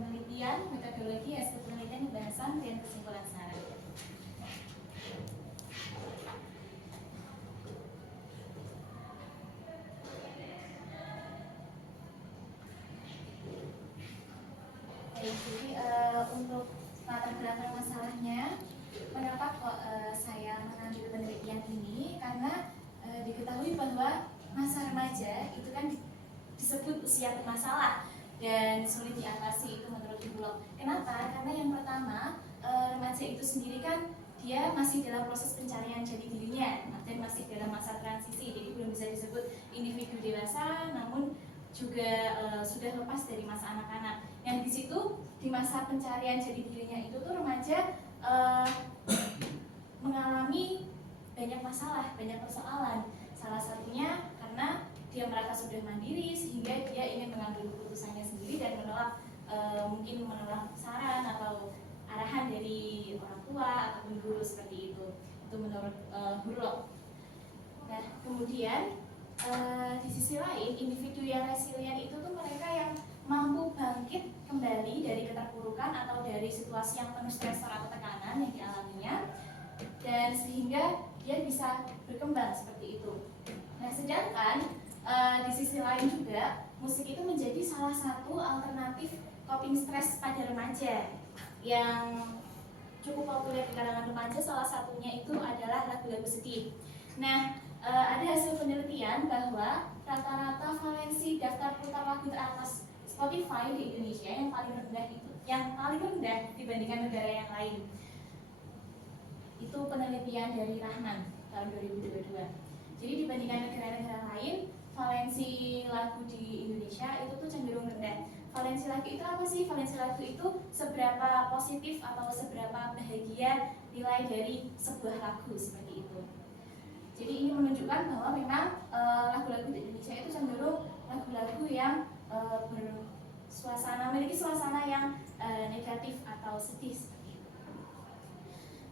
penelitian, metodologi, hasil penelitian, pembahasan, dan kesimpulan saran. Jadi untuk latar belakang masalahnya, kenapa kok saya mengambil penelitian ini? Karena diketahui bahwa masa remaja itu kan disebut usia bermasalah dan sulit diatasi, itu menurut Ibu Lok. Kenapa? Karena yang pertama, remaja itu sendiri kan dia masih dalam proses pencarian jati dirinya dan masih dalam masa transisi, jadi belum bisa disebut individu dewasa, namun juga sudah lepas dari masa anak-anak. Yang di situ di masa pencarian jati dirinya itu tuh remaja mengalami banyak masalah, banyak persoalan. Salah satunya karena dia merasa sudah mandiri sehingga dia ingin mengambil keputusannya sendiri dan mungkin menolak saran atau arahan dari orang tua atau guru seperti itu. Itu menurut Burlock. Nah, kemudian di sisi lain, individu yang resilient itu tuh mereka yang mampu bangkit kembali dari keterpurukan atau dari situasi yang penuh stresor atau tekanan yang dialaminya, dan sehingga dia bisa berkembang seperti itu. Nah, sedangkan di sisi lain juga musik itu menjadi salah satu alternatif coping stres pada remaja yang cukup populer di kalangan remaja. Salah satunya itu adalah lagu-lagu sedih. Nah, ada hasil penelitian bahwa rata-rata valensi daftar putar lagu teratas Spotify di Indonesia yang paling rendah dibandingkan negara yang lain. Itu penelitian dari Rahman tahun 2022. Jadi dibandingkan negara-negara lain, valensi lagu di Indonesia itu tuh cenderung rendah. Valensi lagu itu apa sih? Valensi lagu itu seberapa positif atau seberapa bahagia nilai dari sebuah lagu, seperti itu. Jadi ini menunjukkan bahwa memang lagu-lagu di Indonesia itu cenderung lagu-lagu yang memiliki suasana yang negatif atau sedih seperti itu.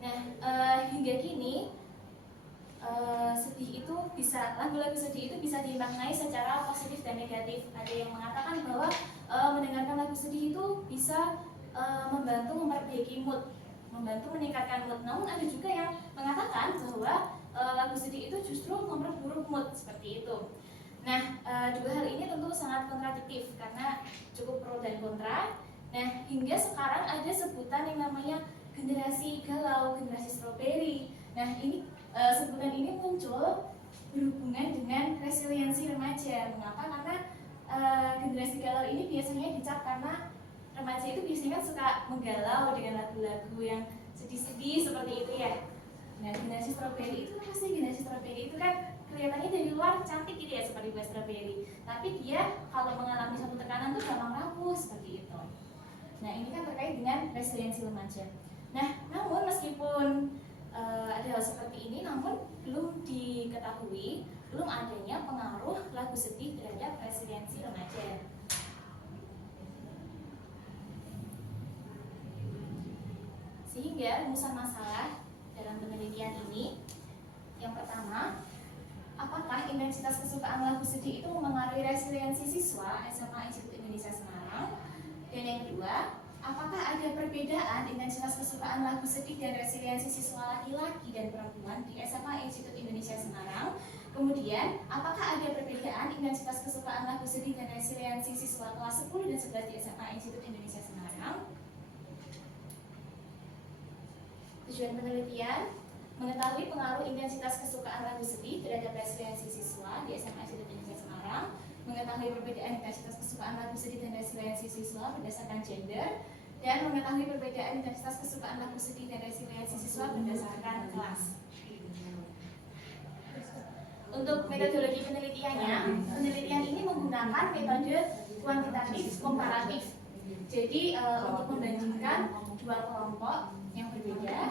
Nah, hingga kini lagu-lagu sedih itu bisa dimaknai secara positif dan negatif. Ada yang mengatakan bahwa mendengarkan lagu sedih itu bisa membantu memperbaiki mood, membantu meningkatkan mood. Namun ada juga yang mengatakan bahwa lagu sedih itu justru memperburuk mood, seperti itu. Nah, dua hal ini tentu sangat kontradiktif karena cukup pro dan kontra. Nah, hingga sekarang ada sebutan yang namanya generasi galau, generasi strawberry. Nah, ini sebutan ini muncul berhubungan dengan resiliensi remaja. Mengapa? Karena generasi galau ini biasanya dicap karena remaja itu biasanya suka menggalau dengan lagu-lagu yang sedih-sedih seperti itu ya. Nah, generasi strawberry itu apa sih? Generasi strawberry itu kan kelihatannya dari luar cantik gitu ya, seperti buah strawberry. Tapi dia kalau mengalami satu tekanan tuh gampang rapuh seperti itu. Nah, ini kan terkait dengan resiliensi remaja. Nah, namun meskipun ada hal seperti ini, namun belum diketahui, belum adanya pengaruh lagu sedih terhadap resiliensi remaja. Sehingga rumusan masalah dalam penelitian ini, yang pertama, apakah intensitas kesukaan lagu sedih itu mempengaruhi resiliensi siswa SMA Institut Indonesia Semarang? Dan yang kedua, apakah ada perbedaan intensitas kesukaan lagu sedih dan resiliensi siswa laki-laki dan perempuan di SMA Institut Indonesia Semarang? Kemudian, apakah ada perbedaan intensitas kesukaan lagu sedih dan resiliensi siswa kelas 10 dan 11 di SMA Institut Indonesia Semarang? Tujuan penelitian: mengetahui pengaruh intensitas kesukaan lagu sedih terhadap resiliensi siswa di SMA Institut Indonesia Semarang, mengetahui perbedaan intensitas kesukaan lagu sedih dan resiliensi siswa berdasarkan gender, dan mengetahui perbedaan intensitas kesukaan lagu sedih dan resiliensi siswa berdasarkan kelas. Untuk metodologi penelitiannya, penelitian ini menggunakan metode kuantitatif komparatif. Jadi untuk membandingkan dua kelompok yang berbeda,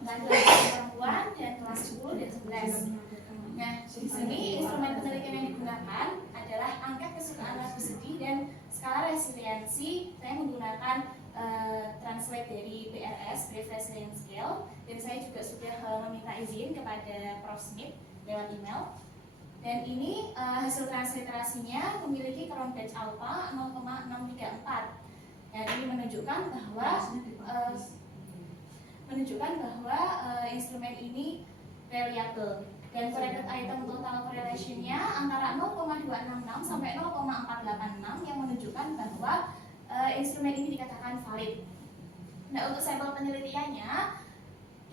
laki-laki dan perempuan dan kelas 10 dan 11. Nah, di sini instrumen penelitian yang digunakan adalah angka kesukaan lagu sedih dan skala resiliensi. Saya menggunakan translate dari BRS, Brave Resilience Scale, dan saya juga sudah meminta izin kepada Prof. Smith lewat email. Dan ini hasil transliterasinya memiliki Cronbach alpha 0,634. Ya, ini menunjukkan bahwa instrumen ini reliable dan correlated item total correlation-nya antara 0,266 sampai 0,486 yang menunjukkan bahwa instrumen ini dikatakan valid. Nah, untuk sampel penelitiannya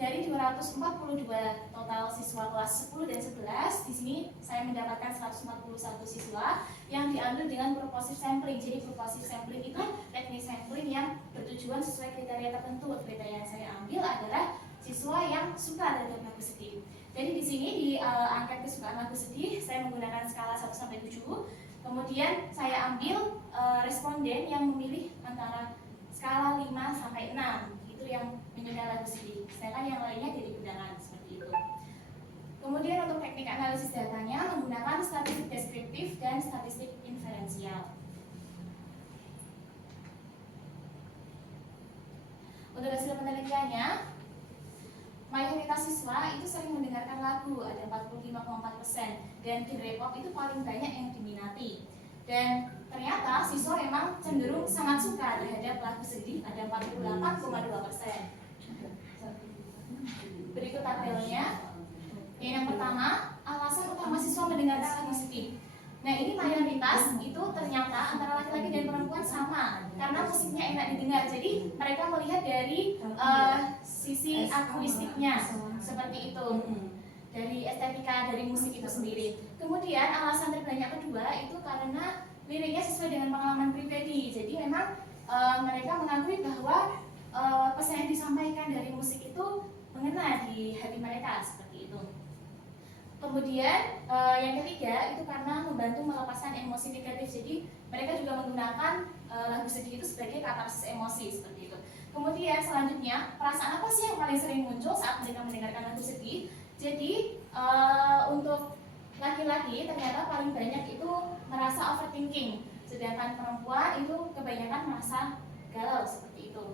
dari 242 total siswa kelas 10 dan 11, di sini saya mendapatkan 141 siswa yang diambil dengan purposive sampling. Jadi purposive sampling itu teknik sampling yang bertujuan sesuai kriteria tertentu. Kriteria yang saya ambil adalah siswa yang suka terhadap lagu sedih. Jadi di sini di angket kesukaan lagu sedih saya menggunakan skala 1 sampai 7. Kemudian saya ambil responden yang memilih antara skala 5 sampai 6. Yang menyukai lagu sedih, sedangkan yang lainnya jadi undangan seperti itu. Kemudian untuk teknik analisis datanya menggunakan statistik deskriptif dan statistik inferensial. Untuk hasil penelitiannya, mayoritas siswa itu sering mendengarkan lagu, ada 45,4%, dan genre pop itu paling banyak yang diminati. Dan ternyata siswa memang cenderung sangat suka terhadap lagu sedih, ada 48,2%. Berikut tabelnya. Yang pertama, alasan utama siswa mendengarkan lagu sedih. Nah, ini mayoritas itu ternyata antara laki-laki dan perempuan sama, karena musiknya enak didengar. Jadi mereka melihat dari sisi akustiknya seperti itu, dari estetika dari musik itu sendiri. Kemudian alasan terbanyak kedua itu karena liriknya sesuai dengan pengalaman pribadi. Jadi memang mereka mengakui bahwa pesan yang disampaikan dari musik itu mengena di hati mereka seperti itu. Kemudian yang ketiga itu karena membantu melepaskan emosi negatif. Jadi mereka juga menggunakan lagu sedih itu sebagai katarsis emosi seperti itu. Kemudian selanjutnya, perasaan apa sih yang paling sering muncul saat mereka mendengarkan lagu sedih? Jadi untuk laki-laki ternyata paling banyak itu merasa overthinking, sedangkan perempuan itu kebanyakan merasa galau seperti itu.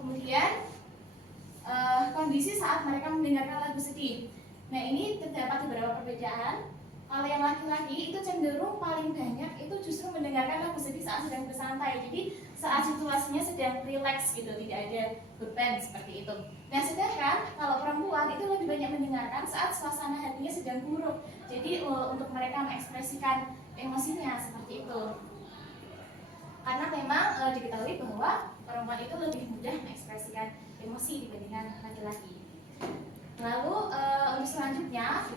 Kemudian kondisi saat mereka mendengarkan lagu sedih. Nah, ini terdapat beberapa perbedaan. Kalau yang laki-laki itu cenderung paling banyak itu justru mendengarkan lagu sedih saat sedang bersantai. Jadi saat situasinya sedang rileks gitu, tidak ada beban seperti itu. Nah, sedangkan kalau perempuan itu lebih banyak mendengarkan saat suasana hatinya sedang buruk. Jadi untuk mereka mengekspresikan emosinya seperti itu. Karena memang diketahui bahwa perempuan itu lebih mudah mengekspresikan emosi dibandingkan laki-laki. Lalu untuk selanjutnya,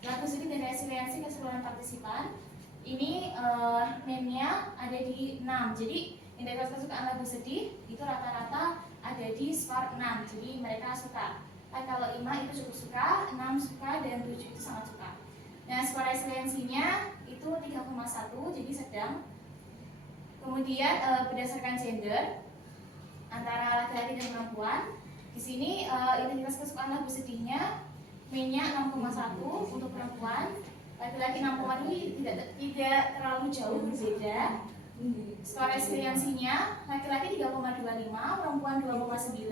lagu sedih dan resiliensi keseluruhan partisipan ini NIM-nya ada di 6. Jadi indeks kesukaan lagu sedih itu rata-rata ada di skor 6. Jadi mereka suka. Kalau 5 itu cukup suka, 6 suka, dan 7 itu sangat suka. Nah, skor resiliensinya itu 3,1, jadi sedang. Kemudian berdasarkan gender antara laki-laki dan perempuan, di sini intensitas kesukaan lagu sedihnya mainnya 6,1 untuk perempuan, laki-laki 6,2, tidak terlalu jauh berbeda. Skor resiliensinya laki-laki 3,25, perempuan 2,9.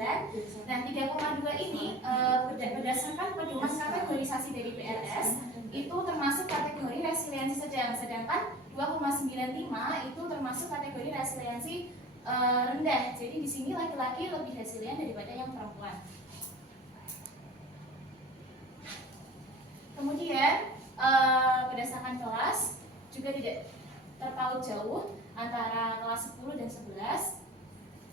Nah, 3,2 ini berdasarkan pedoman kategorisasi dari PRS itu termasuk kategori resiliensi sedang, sedangkan 2,95 itu termasuk kategori resiliensi rendah. Jadi di sini laki-laki lebih resilient daripada yang perempuan. Kemudian berdasarkan kelas juga tidak terpaut jauh antara kelas 10 dan 11.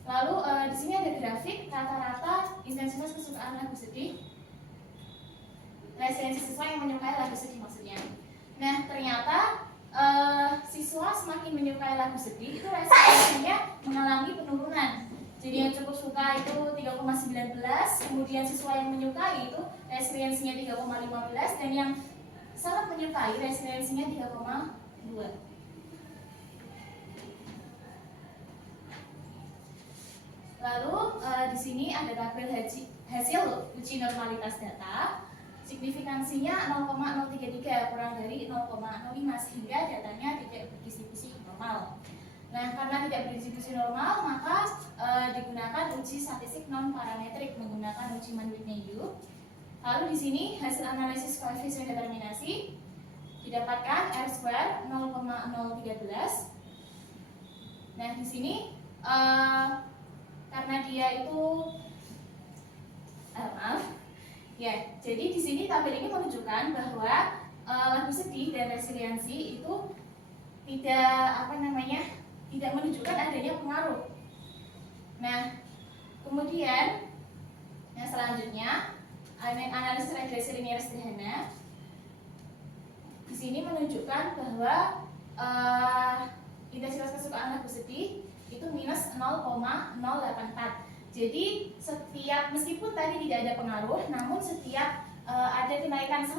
Lalu di sini ada grafik rata-rata intensitas kesukaan lagu sedih, resiliensi siswa yang menyukai lagu sedih maksudnya. Nah, ternyata siswa semakin menyukai lagu sedih itu resiliensinya mengalami penurunan. Jadi yang cukup suka itu 3,19, kemudian siswa yang menyukai itu resiliensinya 3,15, dan yang sangat menyukai resiliensinya 3,2. Lalu di sini ada tabel hasil uji normalitas data. Signifikansinya 0,033 kurang dari 0,05 sehingga datanya tidak berdistribusi normal. Nah, karena tidak berdistribusi normal, maka digunakan uji statistik non parametrik menggunakan uji Mann-Whitney-U. Lalu di sini hasil analisis koefisien determinasi didapatkan R square 0,013. Nah, di sini karena dia itu maaf. Ya, jadi di sini tabel ini menunjukkan bahwa lagu sedih dan resiliensi itu tidak menunjukkan adanya pengaruh. Nah, kemudian yang selanjutnya analisis regresi linier sederhana. Di sini menunjukkan bahwa intensitas kesukaan lagu sedih itu minus 0,084. Jadi meskipun tadi tidak ada pengaruh, namun setiap ada kenaikan 1%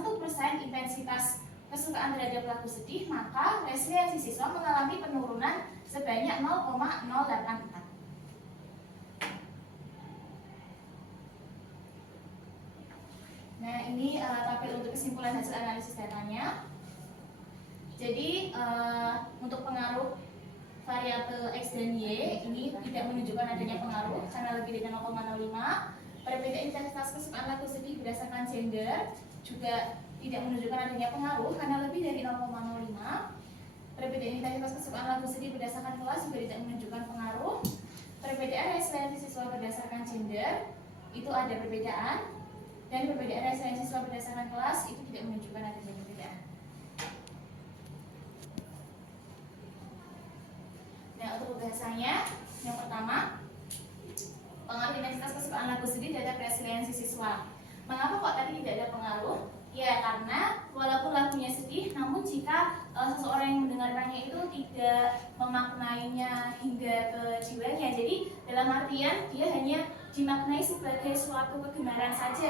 intensitas kesukaan terhadap lagu sedih, maka resiliensi siswa mengalami penurunan sebanyak 0,084. Nah, ini tabel untuk kesimpulan hasil analisis datanya. Jadi untuk pengaruh variabel X dan Y ini tidak menunjukkan adanya pengaruh karena lebih dari 0,05. Perbedaan intensitas kesukaan lagu sedih berdasarkan gender juga tidak menunjukkan adanya pengaruh karena lebih dari 0,05. Perbedaan intensitas kesukaan lagu sedih berdasarkan kelas juga tidak menunjukkan pengaruh. Perbedaan resiliensi siswa berdasarkan gender itu ada perbedaan, dan perbedaan resiliensi siswa berdasarkan kelas itu tidak menunjukkan adanya perbedaan. Nah, untuk pembahasannya, yang pertama, pengaruh intensitas kesukaan lagu sedih terhadap resiliensi siswa. Mengapa kok tadi tidak ada pengaruh? Ya, karena walaupun lagunya sedih, namun jika seseorang yang mendengarkannya itu tidak memaknainya hingga ke jiwanya, jadi dalam artian dia hanya dimaknai sebagai suatu kegemaran saja